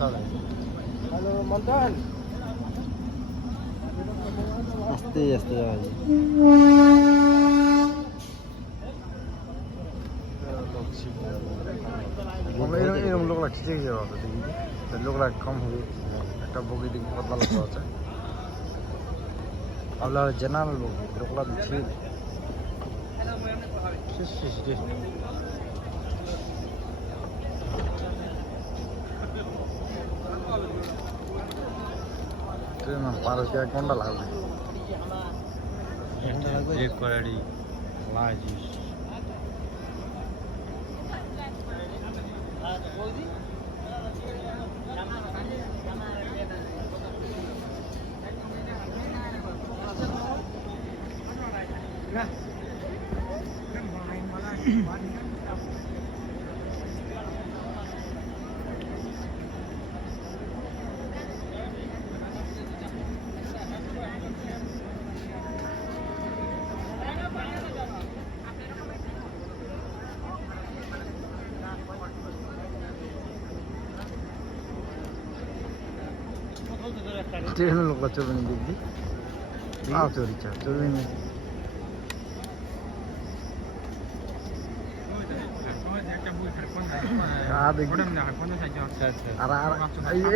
Hello মন্টন আস্তে আস্তে যাওয়া যায়। এরকম লোক লাগছে ঠিক আছে দেখি লোক লাগ কম হবে একটা বগি দিকে পাতলা লোক আছে আবলা জেনারেল বগি লোক লাগ ছিল ট্রেন পার হতে 1 ঘন্টা লাগবে ব্রেক করারই লাজিস ট্রেনের লোক চলবে না দেখবি চুরি চলবে না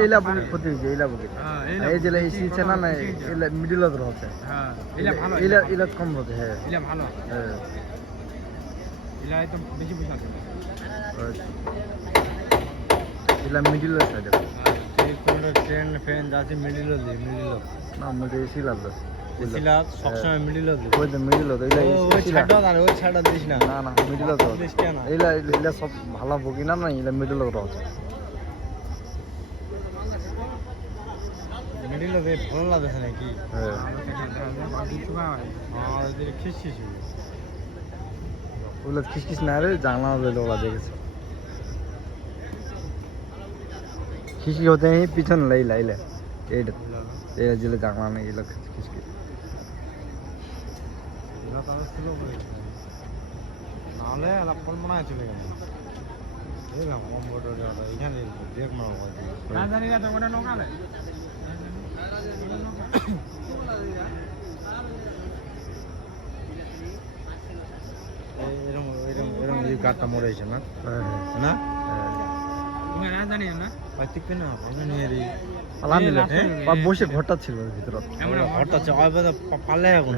এইলা বগি ক্ষতি হয়েছে এইলা বগি এই যে এই সিছে না না এইলা মিডিল অদর হচ্ছে এইলা কম হচ্ছে হ্যাঁ হ্যাঁ এইলা মিডিল সাইড ট্রেন ফ্যান যাচ্ছে মিডিল না মধ্যে এসি লাগবে সবসময় মিডিল ওই তো মিডিল হতো এইলা ওই ছাড়টা না ওই ছাড়টা দিস না না না মিডিল হতো এইলা এইলা সব ভালো বগি না না এইলা মিডিল অদর হচ্ছে মিডিল ভালো লাগছে নাকি হ্যাঁ খিসখিস ওগুলো খিসখিস না রে জানলা রইল ওরা দেখেছে খিসখিস হতে ही পিছন লাইলা এইলা এইটা এইলা জিলে জানলা নেই এগুলো খিসখিস নাহলে ফোন মনে হয় চলে গেল দেখলাম এখানে ব্রেক মারা এরকম এই গাড়টা মরেছে না না বসে ঘরটা ছিল ভিতরে ঘরটা পালে এখন